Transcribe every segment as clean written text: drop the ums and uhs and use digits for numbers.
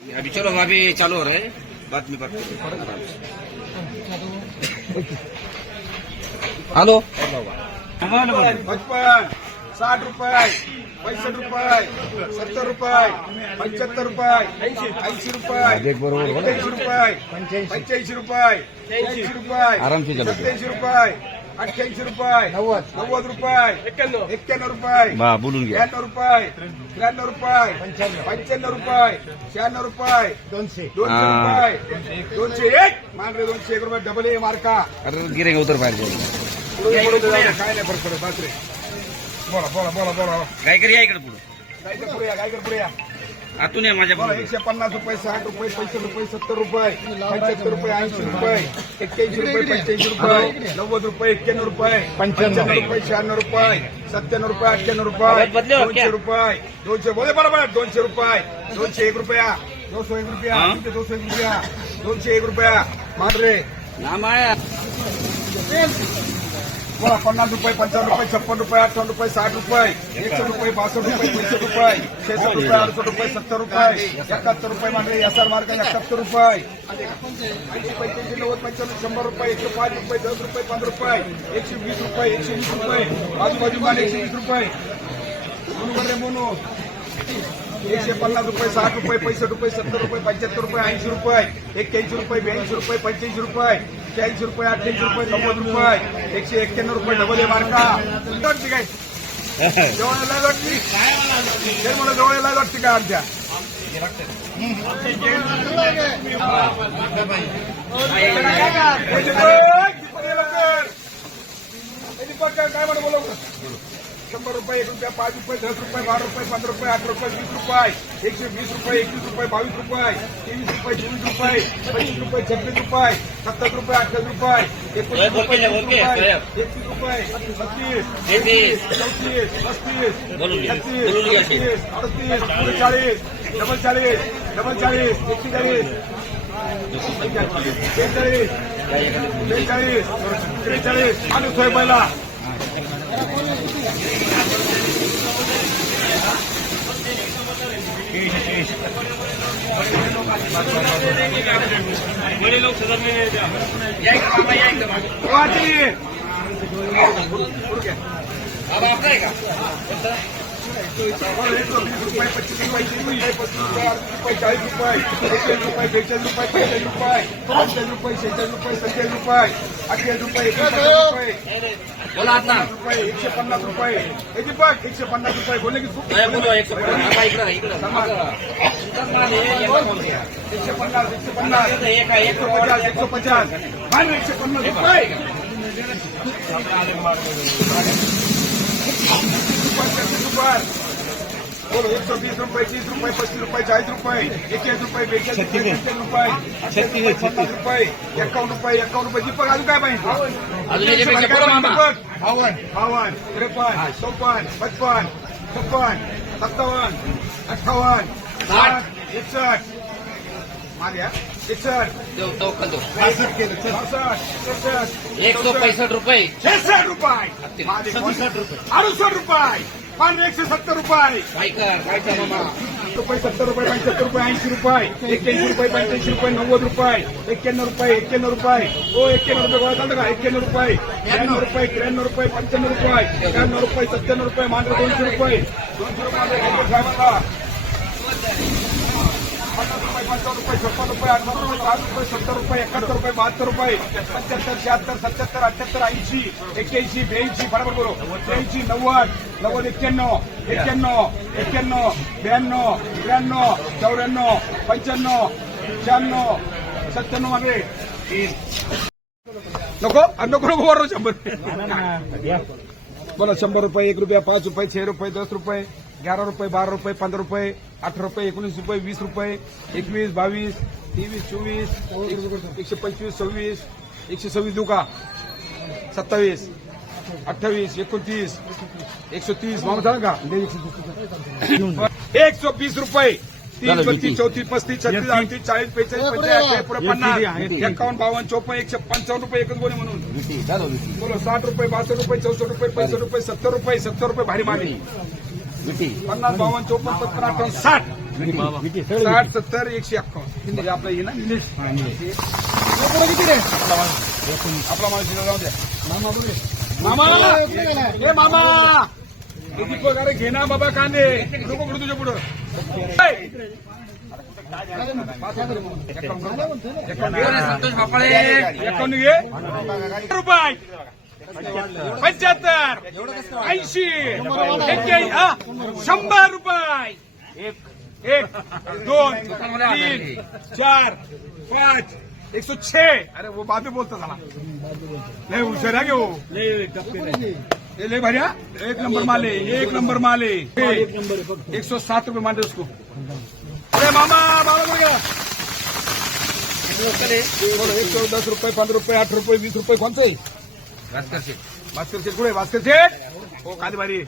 अभी चलो अभी चालू हो रहा है बात में बात हेलो 55, 60 रुपये, 65 रुपये, 70 रुपये, 75 रुपये, 80 रुपये, 81 रुपये, 85 रुपये, 80 रुपये, आराम से चलो 87 रुपये, 88 रुपये, 90 रुपये, 91 रुपये, बा बोलून घ्या 92 रुपये, 93 रुपये, 95 रुपये, 96 रुपये, 200 रुपये, 201 मान रे 201 रुपये डबल ए मार्का अरे गिरेगा उतर बाहेर जाऊन काय नाही फरक पडत बापरे बोला बोला बोला बोला काय करूया इकडे पुढे काय कर पुढे या आतून या माझ्या बोला 150 रुपये 60 रुपये 65 रुपये 70 रुपये 75 रुपये 80 रुपये 81 रुपये 85 रुपये 90 रुपये 91 रुपये 95 रुपये 96 रुपये 97 रुपये 98 रुपये 200 रुपये 200 बोले बरोबर 200 रुपये 201 रुपया 201 रुपया 201 रुपया 201 रुपया मान रे नाम आया बोला 50 रुपये 55 रुपये 56 रुपये 58 रुपये 60 रुपये 100 रुपये 62 रुपये 65 रुपये 66 रुपये 68 रुपये 70 रुपये 71 रुपये मांडले यासार मार्ग 71 रुपये 80 85 90 95 100 रुपये 105 रुपये 10 रुपये 15 रुपये 120 रुपये 120 रुपये आजूबाजू मान 120 रुपये म्हणून रे म्हणून 150 रुपये 60 रुपये 65 रुपये 70 रुपये 75 रुपये 80 रुपये 81 रुपये 82 रुपये 85 रुपये 40 रुपये 88 रुपये 90 रुपये 191 रुपये डबल ए मार्का वाटते काय जवळला वाटली ते मला जवळला वाटते काय आमच्या काय म्हणा बोलव 100 रुपये 1 रुपया 5 रुपये 10 रुपये 12 रुपये 15 रुपये 18 रुपये 20 रुपये 120 रुपये 21 रुपये 22 रुपये 23 रुपये 24 रुपये 25 रुपये 26 रुपये 27 रुपये 28 रुपये 29 रुपये 31 रुपये 32 33 34 35 36 38 40 डबल 40 डबल 40 41 42 43 आणि सोय पहिला बड़े लोग सदन में अब आपका है का 120 रुपये 25 रुपये 30 रुपये 35 रुपये 40 रुपये 41 रुपये 42 रुपये 45 रुपये 45 रुपये 46 रुपये 27 रुपये 28 रुपये 29 रुपये बोला आता रुपये 150 रुपये दीपक 150 रुपये बोलने की खूप बोलो 150 इकडे 150 150 रुपये बोलो 120 रुपये 30 रुपये 25 रुपये 40 रुपये 21 रुपये 42 रुपये 33 रुपये 50 रुपये 51 रुपये 51 रुपये दीपक अजून काय पाहिजे दीपक 52 53 54 55 56 57 58 60 61 मारिया 61 दो 165 रुपये 66 रुपये 68 रुपये 170 रुपये काय मामा रुपये 70 रुपये 75 रुपये 80 रुपये 81 रुपये 85 रुपये 90 रुपये 91 रुपये 91 रुपये ओ 91 रुपये गोळा चालतं का 91 रुपये 92 रुपये 93 रुपये 95 रुपये 93 रुपये 97 रुपये मांडर 200 रुपये 200 रुपये साहेबांना 50 रुपये 56 रुपये 58 रुपये 60 रुपये 70 रुपये 71 रुपये 72 रुपये 75 76 77 78 80 81 82 बरोबर बोलो 83 90 90 91 91 91 92 93 94 95 96 97 मध्ये नको नको नको 100 बोला 100 रुपये 1 रुपया 5 रुपये 6 रुपये 10 रुपये 11 रुपये 12 रुपये 15 रुपये 18 रुपये 19 रुपये 20 रुपये 21 22 23 24 125 26 126 देऊ का 27 28 29 130 मामा झालं का 120 रुपये 30 32 34 35 36 38 40 45 45 50 51 52 54 155 रुपये एकच बोले म्हणून बोलो 60 रुपये 62 रुपये 64 रुपये 65 रुपये 70 रुपये 70 रुपये भारी मागणी विटी 50, 52, 54, 55, 58, 60. 60, 70, 151. म्हणजे आपलं हे ना इंग्लिश. किती रे? आपला माणूस तिथं जाऊ द्या. मामा हे मामा किती पगार घे ना बाबा कांदे नको करू तुझ्या पुढं. संतोष बापाळे 51 घे रुपये 75, 80, 81, 100 रुपये. 1, 2, 3, 4, 5, 106. अरे वो बाद में बोलता झाला लय हुशार आहे वो ले भैया. 1 नंबर माले 1 नंबर माले 107 रुपये माले उसको. अरे मामा बोल गया 110 रुपये 15 रुपये 8 रुपये 20 रुपये कोणचं आहे? भास्कर शेठ कुठे भास्कर शेठ हो कांदे भारी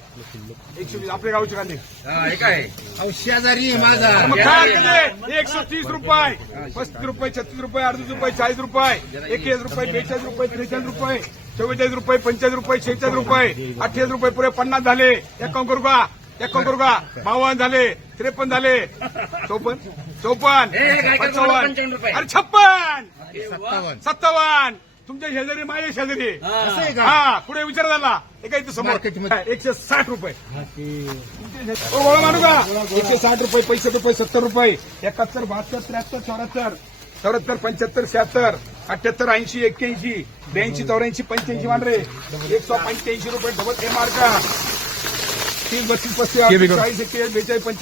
120 आपल्या गावचे कांदे. हे काय शेजारी माझा मग काय कांदे 130 रुपये 35 रुपये 36 रुपये 38 रुपये 40 रुपये 41 रुपये 42 रुपये 43 रुपये 44 रुपये 45 रुपये 46 रुपये 28 रुपये पुरे 50 झाले. 51 करू का 52 झाले 53 झाले 54 55 अरे 56 57 तुमच्या शेजारी माझ्या शेजारी हा पुढे विचार झाला हे काही समोर 160 रुपये बोला मानू का 160 रुपये 65 रुपये 70 रुपये 71 72 73 74 74 75 76 78 80 81 82 84 85 मान रे 185 रुपये डबल ए मार्का 30 32 35 40 41 42 45 50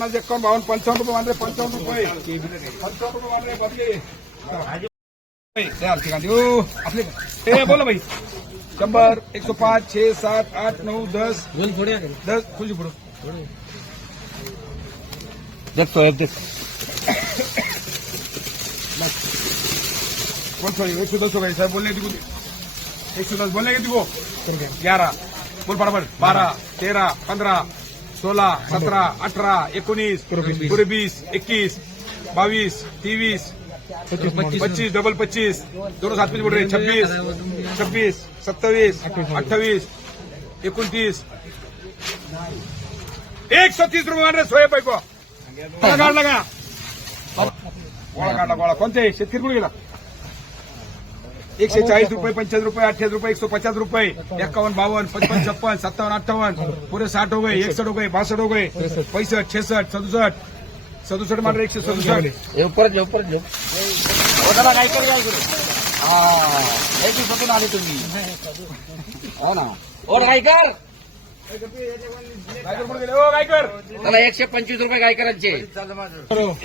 51 52 55 रुपये मान रे 55 रुपये 55 रुपये मान रे बदले आपले हे बोला भाई 100 105 6 7 8 9 10 10 खुशी पुढं कौन सा 110 हो गए साहब बोलने की 110 बोलने की को 11 बोल बराबर 12 13 15 16 17 18 19 पूरे 20 21 22 23 25 डबल 25 दोनों साथ में बोल रहे 26 27 28 29 130 रुपये मान रहे सोए भाई को लगा गोळा कोणते शेतकरी कुठे गेला 140 रुपये 45 रुपये 28 रुपये 150 रुपये 51 52 55 56 57 58 पूरे 60 हो गए 61 हो गए 62 हो गए 65 66 67 मान 167 ऊपर काय करू हा दिवसातून आले तुम्ही हो ना ओ गायकर गायकर त्याला 125 रुपये गायकरांचे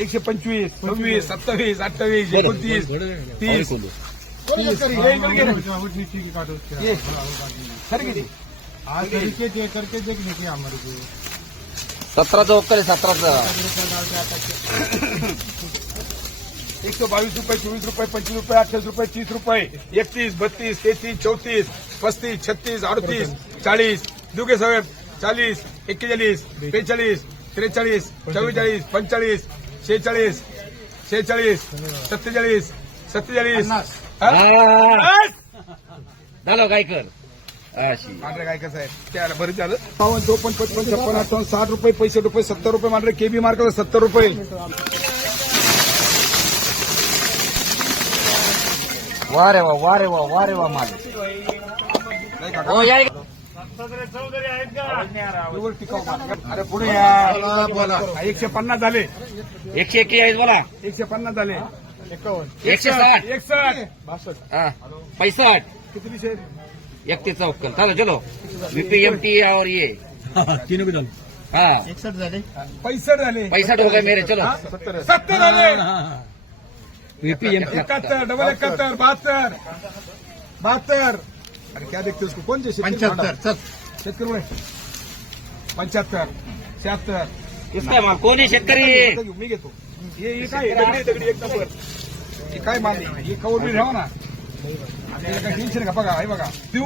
125 26 27 28 29 30 करके देखने की हमारे को 17चा ओक्कर 17चा 122 रुपये 24 रुपये 25 रुपये 28 रुपये 30 रुपये 31 32 33 34 35 36 38 40 दुगे साहेब 40 41 42 43 44 45 46 46 47 47 झालं गायकर अशी मांढरे काय कसं आहे त्याला बरं झालं 52 54 55 56 58 60 रुपये 65 रुपये 70 रुपये मांढरे केबी मार्केट 70 रुपये वा रे वा माल हो या अरे पुढे या 150 झाले 141 बोला 150 झाले 160 61 हा 65 किती शेर 31 चा ओक्कर चलो चलो बीपीएमटी और ये तीनों भी डाल हाँ 61 झाले 65 झाले 65 हो गए मेरे चलो 70 झाले बीपीएम 71 डबल 71 72 अरे क्या देखते उसको कौन से 75 चल शेतकरी बोले 75 76 इसका माल कोण आहे शेतकरी मी घेतो हे काय दगडी एक नंबर हे काय माल हे कवर बी ठेवा ना काय टेन्शन का बघा हे बघा देऊ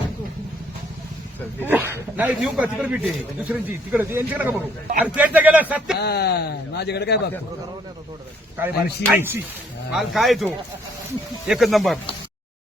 नाही देऊ का तिकडे भेटे दुसऱ्यांची तिकडे यांच्याकडे का बघू अरे त्यांच्या गेला 70 माझ्याकडे काय बघतो काय माल 80 माल काय तो एकच नंबर